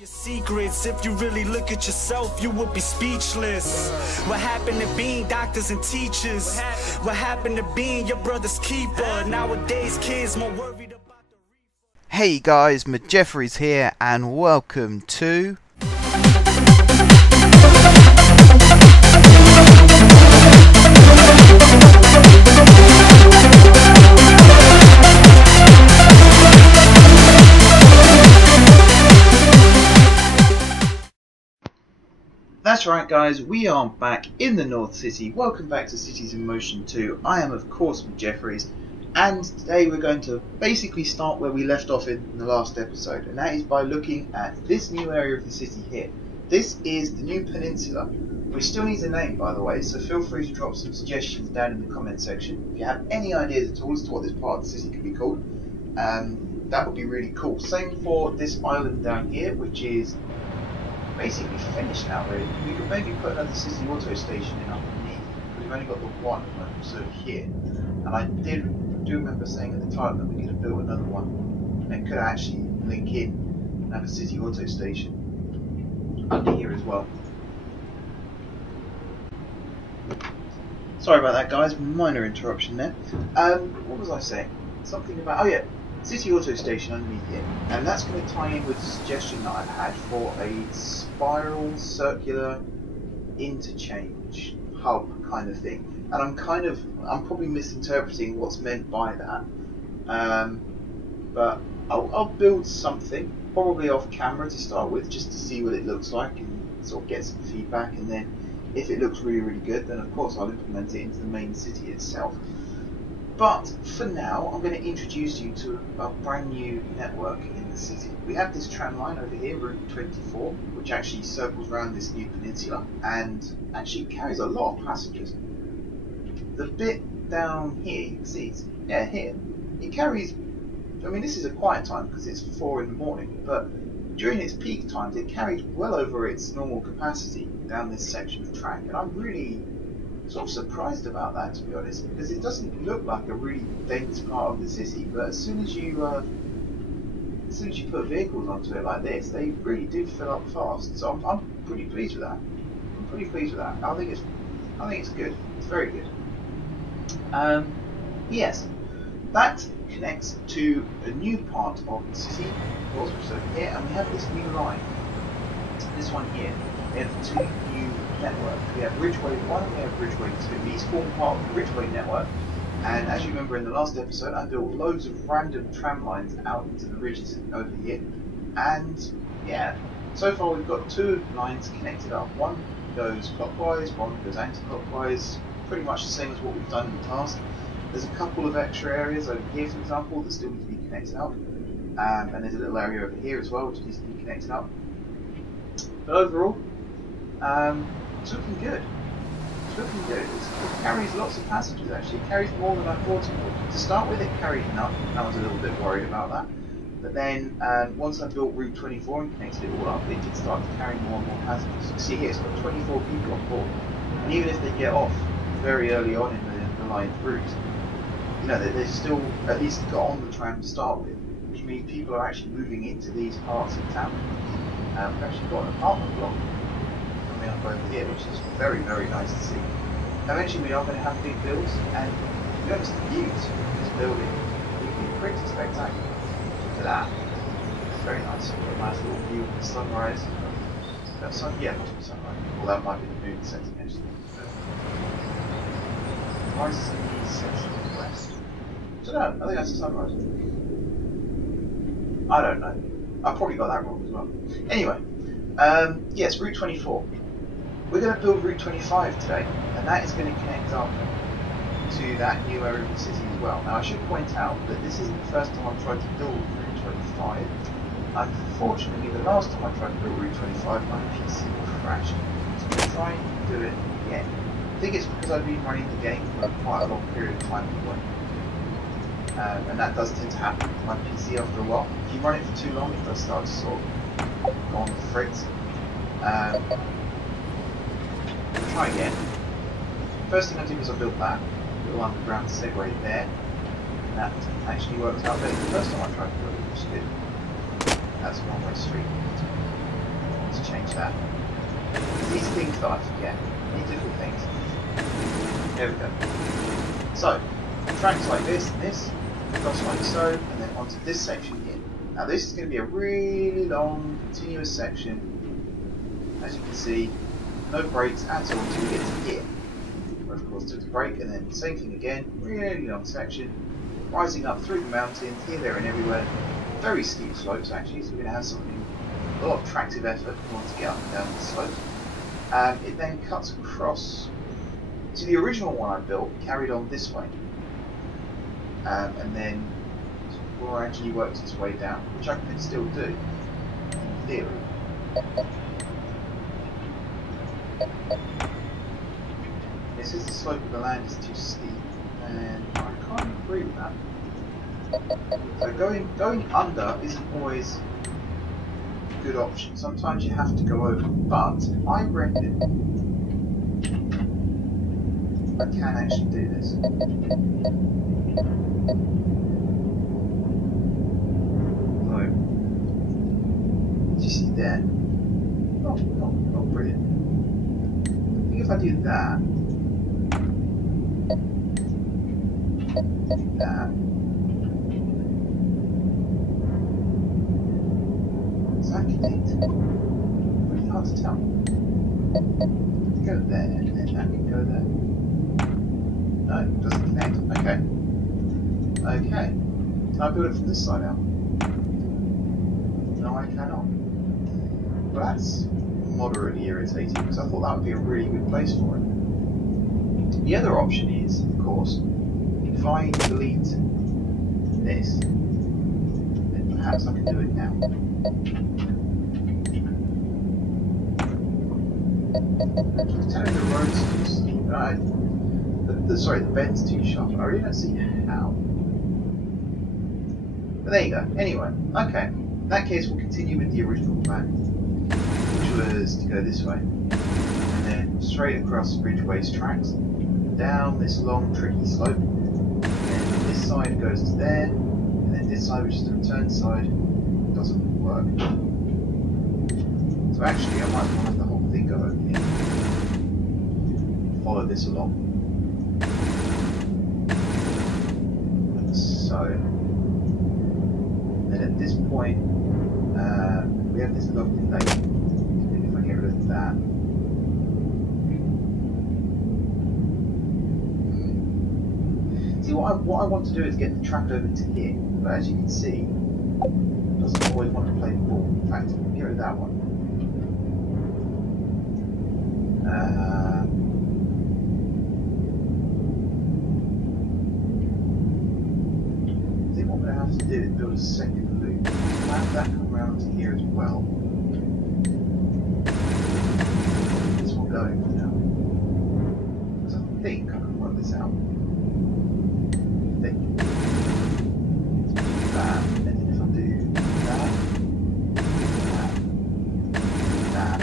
Your secrets, if you really look at yourself, you would be speechless. What happened to being doctors and teachers? What happened to being your brother's keeper? Nowadays kids more worried about the reefer. Hey guys, Jeffries here and welcome to That's right guys, we are back in the North City. Welcome back to Cities in Motion 2. I am of course Jeffries, and today we're going to basically start where we left off in the last episode, and that is by looking at this new area of the city here. This is the new Peninsula, which still needs a name by the way, so feel free to drop some suggestions down in the comment section. If you have any ideas at all as to what this part of the city could be called, that would be really cool. Same for this island down here, which is basically finished now really. We could maybe put another city auto station in underneath, but we've only got the one so here. And I do remember saying at the time that we could have built another one and could actually link in and have a city auto station under here as well. Sorry about that guys, minor interruption there. What was I saying? Something about, oh yeah, city auto station underneath here, and that's going to tie in with the suggestion that I've had for a spiral circular interchange hub kind of thing. And I'm probably misinterpreting what's meant by that, but I'll build something probably off camera to start with, just to see what it looks like and sort of get some feedback, and then if it looks really good, then of course I'll implement it into the main city itself. But for now, I'm going to introduce you to a brand new network in the city. We have this tram line over here, Route 24, which actually circles around this new peninsula and actually carries a lot of passengers. The bit down here, you can see, here, it carries, I mean this is a quiet time because it's 4 in the morning, but during its peak times it carries well over its normal capacity down this section of track, and I'm really sort of surprised about that, to be honest, because it doesn't look like a really dense part of the city, but as soon as you put vehicles onto it like this, they really do fill up fast. So I'm pretty pleased with that. I think it's good. It's very good. Yes, that connects to a new part of the city, of course, which is over here, and we have this new line. This one here. We have two new networks. We have Ridgeway 1 and we have Ridgeway 2. These form part of the Ridgeway network, and as you remember in the last episode, I built loads of random tram lines out into the ridges over here, and yeah, so far we've got 2 lines connected up. One goes clockwise, one goes anti-clockwise, pretty much the same as what we've done in the past. There's a couple of extra areas over here, for example, that still need to be connected up, and there's a little area over here as well which needs to be connected up. But overall, it's looking good. It carries lots of passengers actually. It carries more than I thought it would. To start with, it carried enough. I was a little bit worried about that. But then, once I built Route 24 and connected it all up, it did start to carry more and more passengers. You can see here, it's got 24 people on board. And even if they get off very early on in the line route, you know, they've still at least got on the tram to start with, which means people are actually moving into these parts of town. We've actually got an apartment block up over here, which is very nice to see. Eventually we are going to have big builds, and to be honest, the views of this building will be pretty spectacular. Look at that. It's very nice. Got a nice little view of the sunrise. Yeah, it must be sunrise. Well, that might be the moon setting actually. Rises in the east, sets in the west. So no, I think that's the sunrise. I don't know. I probably got that wrong as well. Anyway, yes, Route 24. We're going to build Route 25 today, and that is going to connect up to that new area of the city as well. Now I should point out that this isn't the first time I've tried to build Route 25. Unfortunately, the last time I tried to build Route 25, my PC crashed. So I'm going to try and do it again. I think it's because I've been running the game for quite a long period of time at point. And that does tend to happen with my PC after a while. If you run it for too long, it does start to sort of go on the fritz. We'll try again. First thing I did was I built that little underground segway there. And that actually worked out better the first time I tried to build it, which is good. That's a one-way street. that. These things that I forget. These little things. There we go. So, tracks like this and this, across like so, and then onto this section here. Now this is going to be a really long, continuous section. As you can see, no brakes at all until we get to here. Where of course there's a brake, and then same thing again, really long section, rising up through the mountains, here, there and everywhere. Very steep slopes actually, so we're going to have something, a lot of tractive effort if we want to get up and down the slopes. It then cuts across to the original one I built, carried on this way. And then gradually works its way down, which I can still do, in theory. This is the slope of the land is too steep, and I can't agree with that. So going under isn't always a good option. Sometimes you have to go over, but I reckon I can actually do this. So, as you see there, not brilliant. I think if I do that, does that connect? Really hard to tell. Go there, and then that can go there. No, it doesn't connect. Okay. Okay. Can I build it from this side out? No, I cannot. Well, that's moderately irritating because I thought that would be a really good place for it. The other option is, of course, if I delete this, then perhaps I can do it now. I'm telling the road's too steep. Sorry, the bed's too sharp. I really don't see how. But there you go. Anyway, okay. In that case, we'll continue with the original plan, which was to go this way, and then straight across Ridgeway's tracks, down this long, tricky slope. And then this side goes to there, and then this side, which is the return side, doesn't work. So actually, I might want to have the whole thing go over here. Follow this along. So, then at this point, we have this lovely lake. If I get rid of that. See, what I want to do is get the track over to here, but as you can see, it doesn't always want to play the ball. In fact, get rid of that one. What I have to do is build a second loop. Have that come around to here as well. This will go for now. Because I think I can work this out. I think. That, and then if I do that,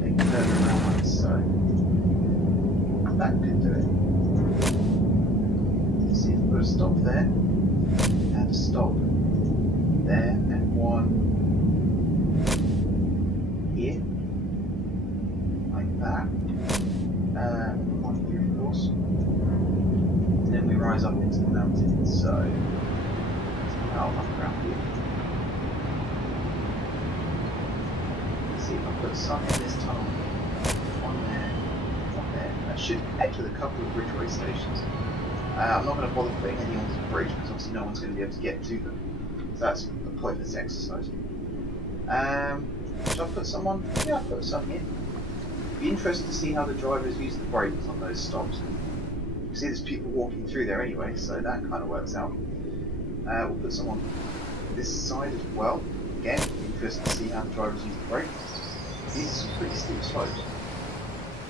then curve around like so. That could do it. Put a stop there, and a stop there, and one here, like that, and one here of course. And then we rise up into the mountains, so I'll up around here. Let's see if I put some in this tunnel here, one there, one there. That should connect with a couple of Ridgeway stations. I'm not going to bother putting any onto the bridge because obviously no one's going to be able to get to them. So that's a pointless exercise. Should I put some on? Yeah, I'll put some in. Be interested to see how the drivers use the brakes on those stops. You can see there's people walking through there anyway, so that kind of works out. We'll put some on this side as well. Again, be interested to see how the drivers use the brakes. These are some pretty steep slopes.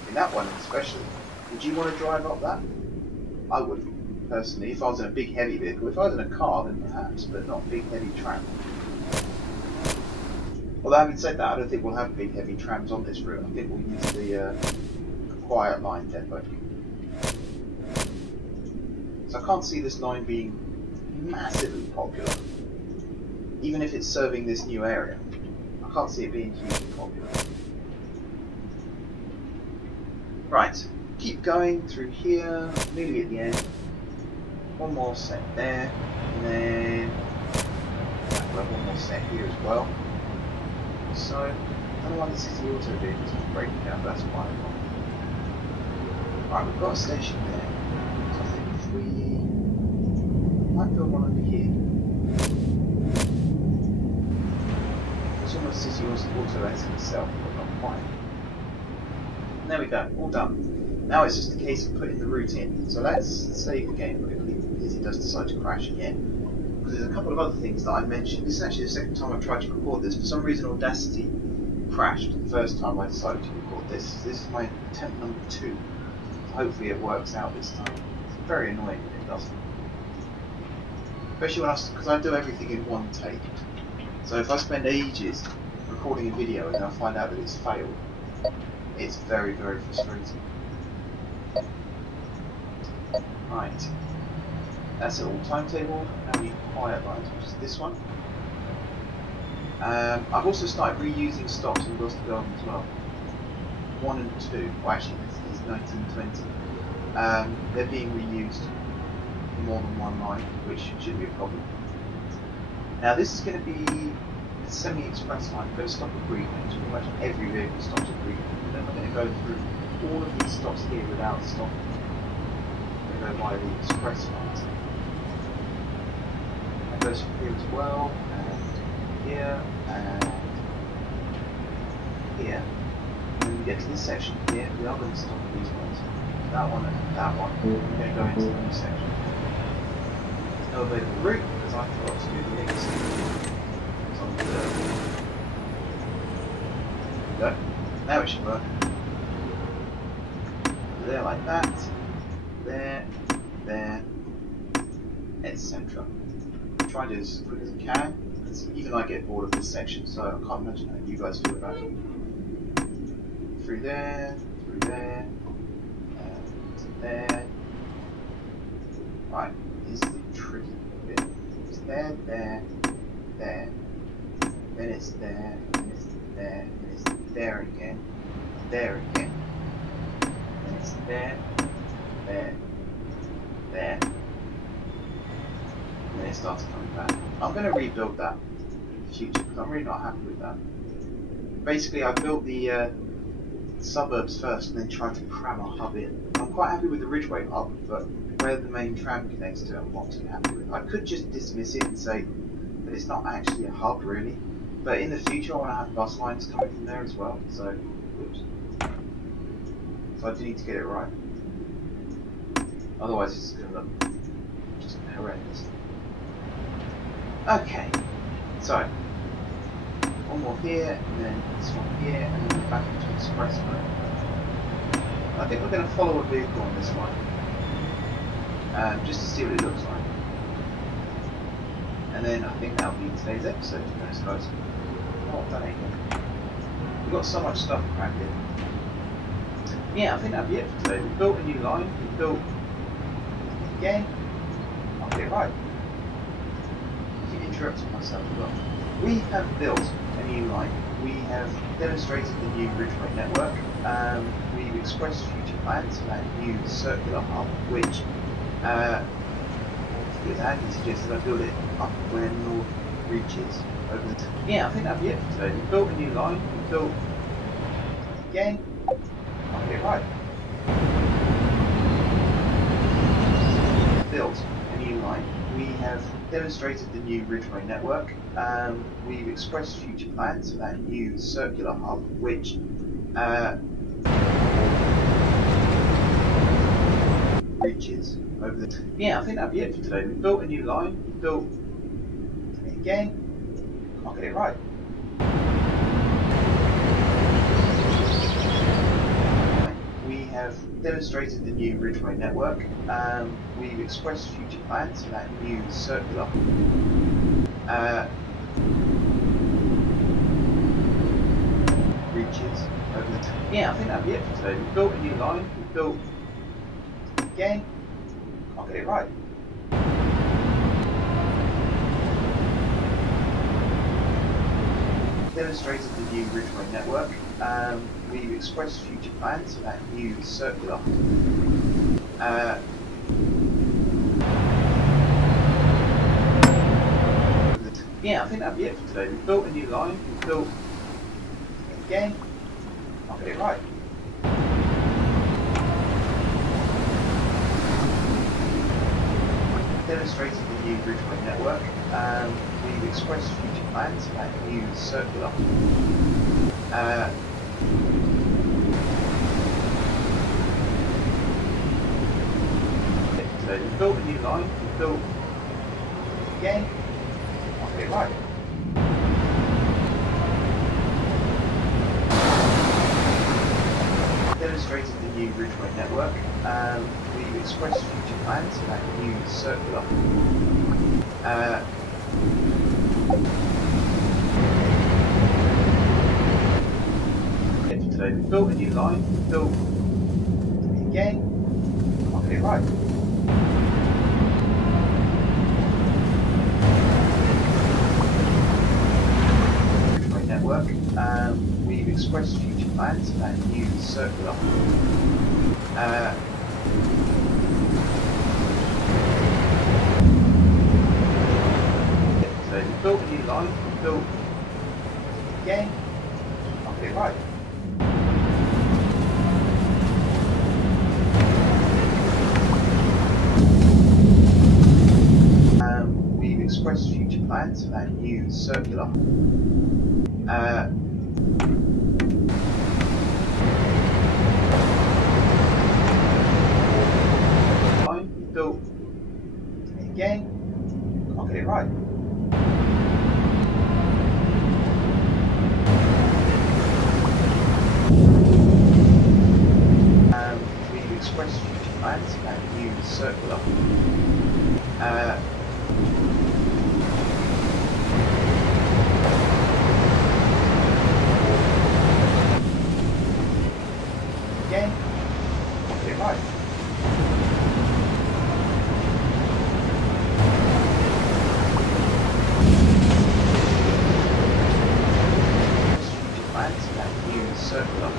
In that one especially. Would you want to drive up that? I wouldn't. Personally, if I was in a big heavy vehicle. If I was in a car, then perhaps, but not big heavy tram. Although having said that, I don't think we'll have big heavy trams on this route. I think we'll use the quiet line depot. So I can't see this line being massively popular, even if it's serving this new area. I can't see it being hugely popular. Right, keep going through here, nearly at the end. One more set there, and then we'll have one more set here as well. So, I don't know why the city auto vehicles are breaking down, but that's quite a lot. Right, we've got a station there. So I think if we might build one over here. It's almost city auto as itself, but not quite. And there we go, all done. Now it's just a case of putting the route in. So let's save the game quickly, because it does decide to crash again. Because there's a couple of other things that I mentioned. This is actually the second time I've tried to record this. For some reason Audacity crashed the first time I decided to record this. This is my attempt number 2. So hopefully it works out this time. It's very annoying when it doesn't. Especially when because I do everything in one take. So if I spend ages recording a video and then I find out that it's failed, it's very, very frustrating. Right. That's it all timetabled. Now we need quiet lines, which is this one. I've also started reusing stops in Gloucester Garden as well. 1 and 2. Well, actually, this is 1920. They're being reused in more than one line, which shouldn't be a problem. Now, this is going to be a semi-express line. We're going to stop at green, which pretty much every vehicle stops at green. And then we're going to go through all of these stops here without stopping. We're going to go by the express lines. Goes from here as well, and here, and here. And when we get to this section here, we are going to stop at these ones. That one and that one. We're going to go into the new section. There's no available route because I forgot to do the links. So I'm going to there we go. Now it should work. There like that. There, etc. Try and do this as quick as I can, because even I get bored of this section, so I can't imagine how you guys feel about it. Through there, and there. Right, here's the tricky bit. It's there, then it's there, then it's there, then it's there again, then it's there, there. And then it starts coming back. I'm going to rebuild that in the future because I'm really not happy with that. Basically, I built the suburbs first and then tried to cram a hub in. I'm quite happy with the Ridgeway hub, but where the main tram connects to, I'm not too happy with. I could just dismiss it and say that it's not actually a hub really, but in the future I want to have bus lines coming from there as well. So, oops. So I do need to get it right. Otherwise, it's going to look just horrendous. Okay, so one more here, and then this one here, and then we're back into express mode. I think we're going to follow a vehicle on this one, just to see what it looks like. And then I think that'll be today's episode, to be honest, guys. Oh, I've done it again. We've got so much stuff crammed in. Yeah, I think that'll be it for today. We've built a new line, we've built again. I'll get it right. Interrupting myself as well. We have built a new line. We have demonstrated the new Ridgeway network. We've expressed future plans for that new circular hub, which, as Andy suggested, I build it up where north reaches over the. Yeah, I think that'll be it for today. We built a new line. We built again. I'll get it right. Built a new line. We have demonstrated the new Ridgeway network. We've expressed future plans for that new circular hub, which reaches over the. Yeah, I think that'll be it for today. We built a new line. We built again. Can't get it right. We have demonstrated the new Ridgeway network. We've expressed future plans for that new circular reaches over the. Yeah, I think that'll be it for today. We built a new line. We built again. Can't get it right. demonstrated the new Ridgeway network. We've expressed future plans for that new circular. Yeah, I think that'll be it for today. We've built a new line. We've built again. I'll get it right. Demonstrated the new Ridgeway network. We've expressed future plans for that new circular. Today we've built a new line. We've built again. I'll get it right. Demonstrated the new Ridgeway network. We've expressed future plans for that new circular. Today we've built a new line. We've built again. I'll get it right. Network. We've expressed future plans for that new circular. So we built a new line. We built again. I'll get it right. We've expressed future plans for that new circular. Line we built again. I'll get it right. We've expressed future plans for that new circular. Again, I'll get it right. Future plans for that new circular.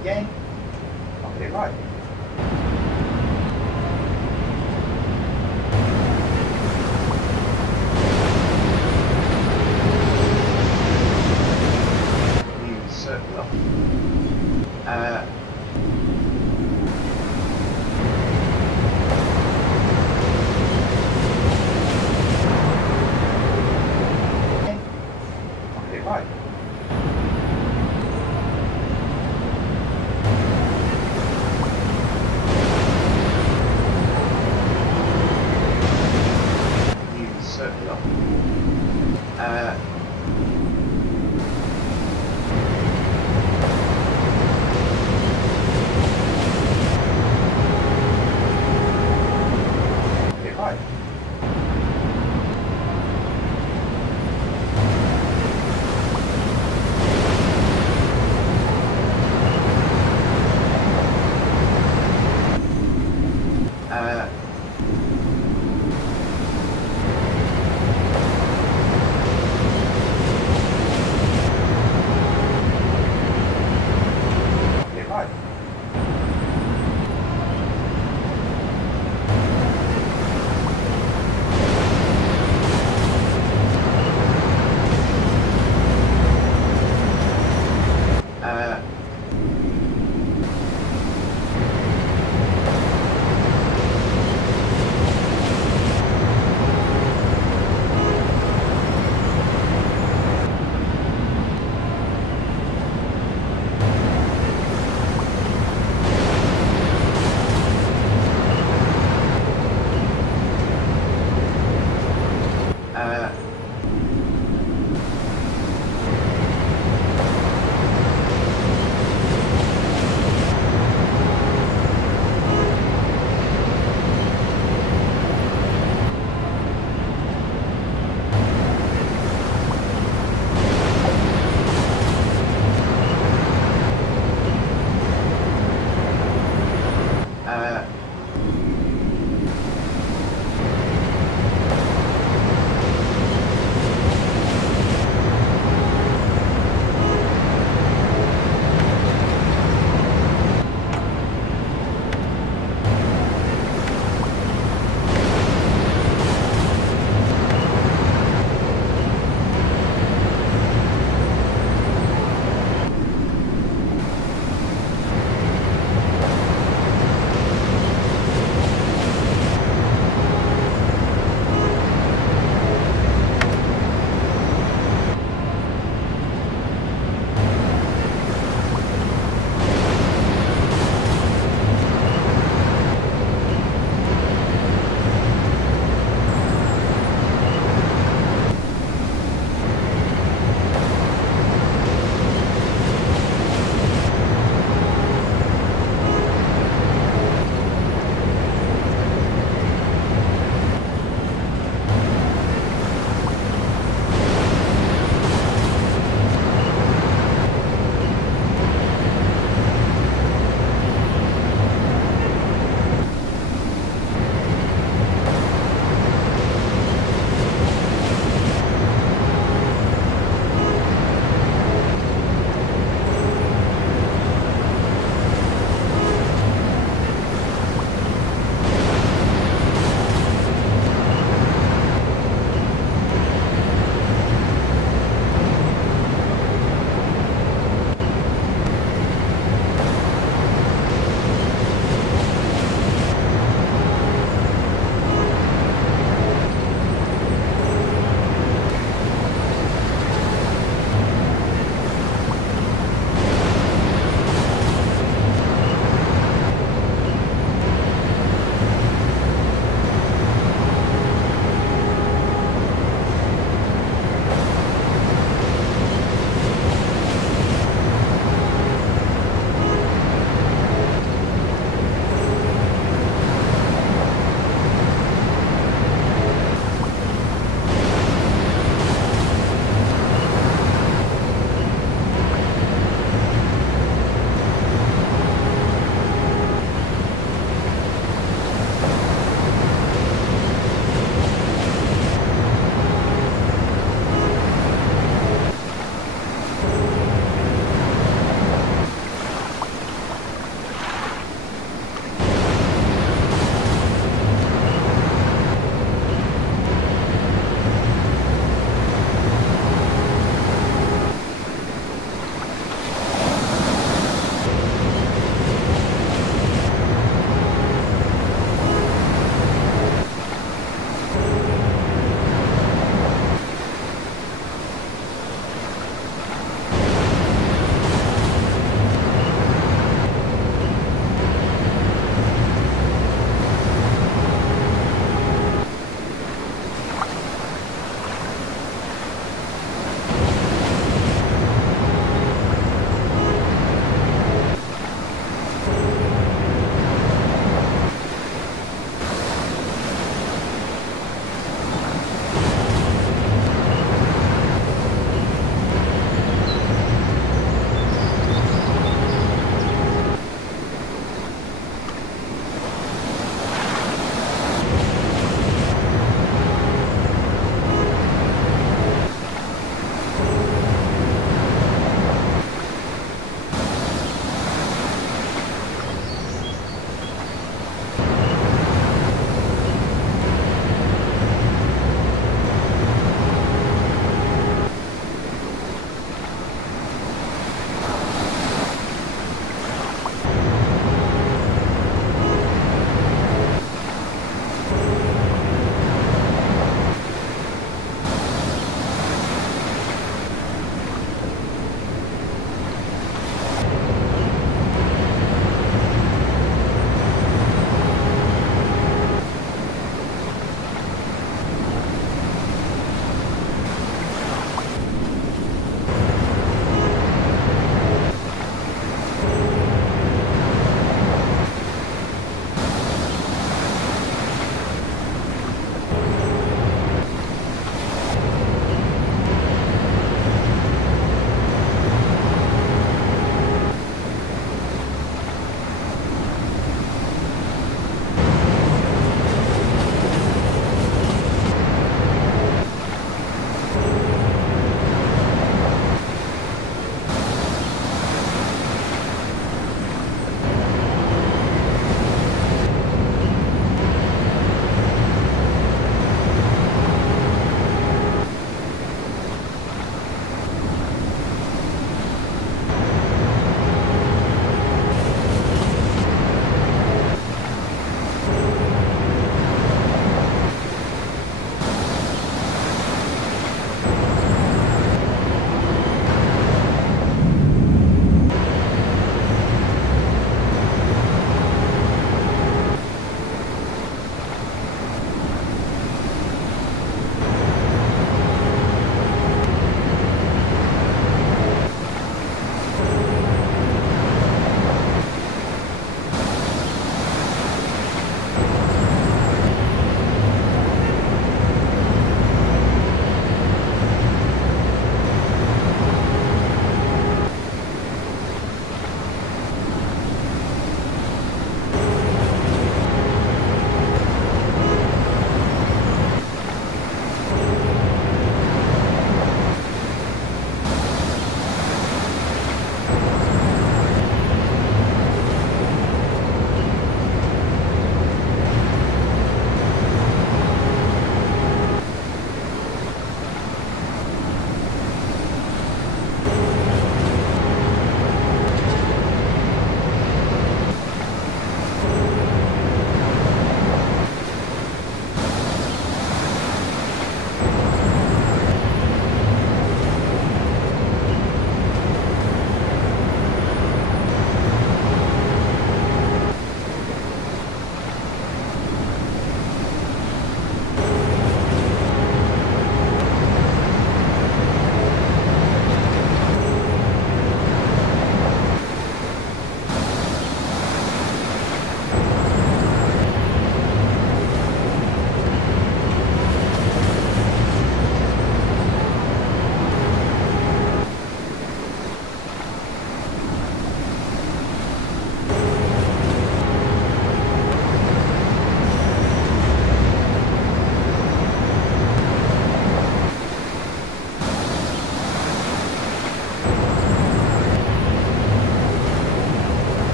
Again, I'll get it right.